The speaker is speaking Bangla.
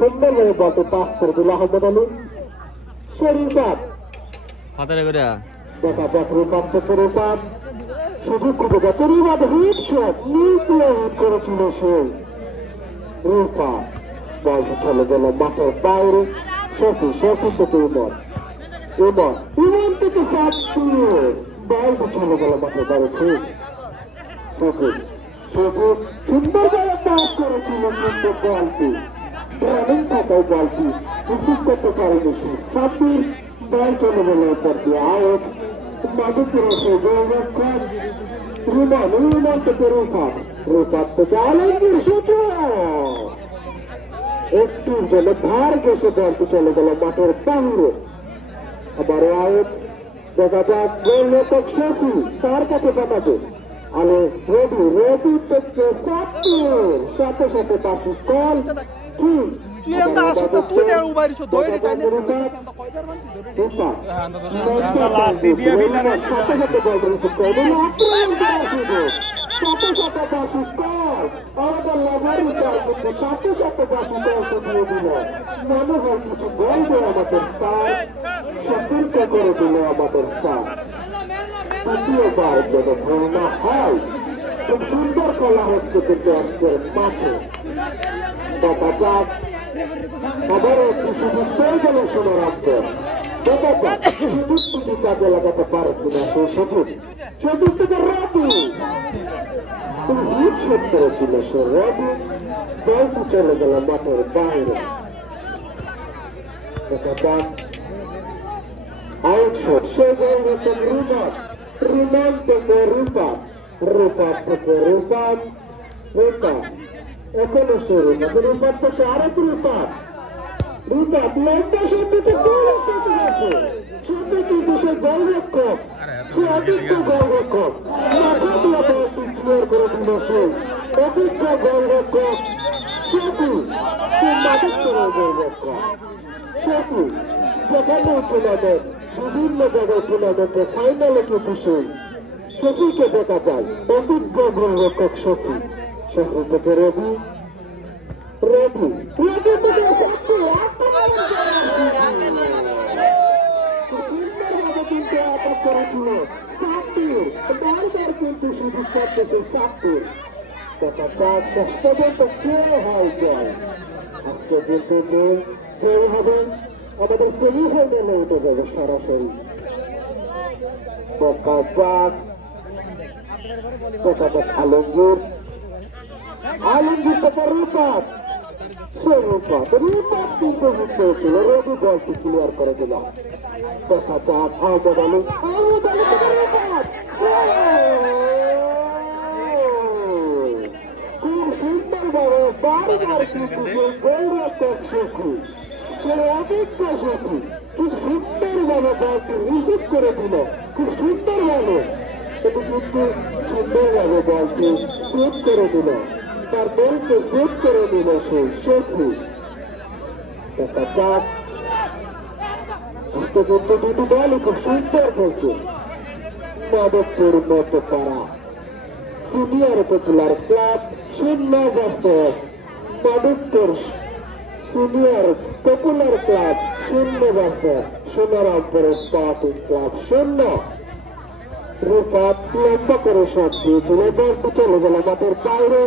সুন্দরভাবে বলটি পাস করে দিল আহমেদ আলী। সে রূপাত দেখা যাক রূপাত থেকে রূপাত সুযোগ খুঁজে যাচ্ছে। রূপাত হিট শট নিউক্লিয়ার হিট করেছিল সে। রূপাত বলটি চলে গেল মাঠের বাইরে। শফি থেকে উমর থেকে বলটি চলে গেল মাঠের বাইরে। সুন্দরভাবে পাস করেছিল কিন্তু বলটি রানিং থাকায় বলটি রিসিভ করতে পারেনি সে। সাব্বির বল চলে গেল উপর দিয়ে আউট। মাধুপুরের সেই গোলরক্ষক রুমান থেকে রূপাত থেকে আলমগীর সুযোগ একটুর জন্য ধার ঘেসে বলটি চলে গেল মাঠের বাহিরে। আবার আউট। দেখা যাক গোলরক্ষক শফি তার কাছে পাঠাবে আলো রবি থেকে সাথে বাসি কল মনে হয় কিছু বলবে আমাদের স্যার, সতর্ক করে দিল আমাদের স্যার। দ্বিতীয়বার যেন ভুল না হয়। খুব সুন্দর খেলা হচ্ছে কিন্তু আজকের মাঠে। দেখা যাক আবারও একটি সুযোগ পেয়ে গেল সোনারামদের। দেখা যাক সুযোগটি কাজে লাগাতে পারে কিনা সেই সুযোগ থেকে রবি খুব হিট শট করেছিল সে। রবি বলটি চলে গেল মাঠের বাইরে। দেখা যাক আউট শট সে গোল হচ্ছে রুমান থেকে রূপাত থেকে রূপাত এখনো সে রূপাত থেকে আরেক রূপাত লম্বা শব্দতে গোল করতে গেছে। শব্দ কিন্তু সে গোলরক্ষক, সে অভিজ্ঞ গোলরক্ষক। মাথা দিয়ে বলটি ক্লিয়ার করে দিল সে অভিজ্ঞ গোলরক্ষক শফি। সে মাধবপুরের গোলরক্ষক শফি। যেখানে টুর্নামেন্ট বিভিন্ন জায়গায় টুর্নামেন্টে ফাইনালে কিন্তু সেই শফিকে দেখা যায়। অভিজ্ঞ গোলরক্ষক শফি থেকে রবি থেকে সুন্দরভাবে কিন্তু আটক করেছিল সাব্বির। বারবার কিন্তু সুযোগ করতে সেই সাব্বির। দেখা যাক শেষ পর্যন্ত কে হয় জয়। আজকে কিন্তু জয় হবে আমাদের সেমিফাইনালে উঠে যাবে সরাসরি। দেখা যাক আলমগীর থেকে রূপাত কিন্তু হিট করেছিল। রবি বলটি ক্লিয়ার করে দিল। দেখা যাক আহমেদ আলী থেকে রূপাত খুব সুন্দরভাবে বারবার কিন্তু সেই গোলরক্ষক শফি, সে অভিজ্ঞ শফি খুব সুন্দরভাবে বলটি রিসিভ করে দিল। খুব সুন্দরভাবে সেটি কিন্তু সুন্দরভাবে বলটি সেভ করে দিল। তার বলকে সেভ করে দিল সেই শফি। দেখা যাক আজকে কিন্তু দুটি দলই খুব সুন্দর খেলছে। Madhabpur Madhyapara senior popular club 0 versus Madhabpur senior popular club 0 versus Sonarampur sporting club 0। রূপাত লম্বা করে শট দিয়েছিল, বলটি চলে গেল মাঠের বাইরে।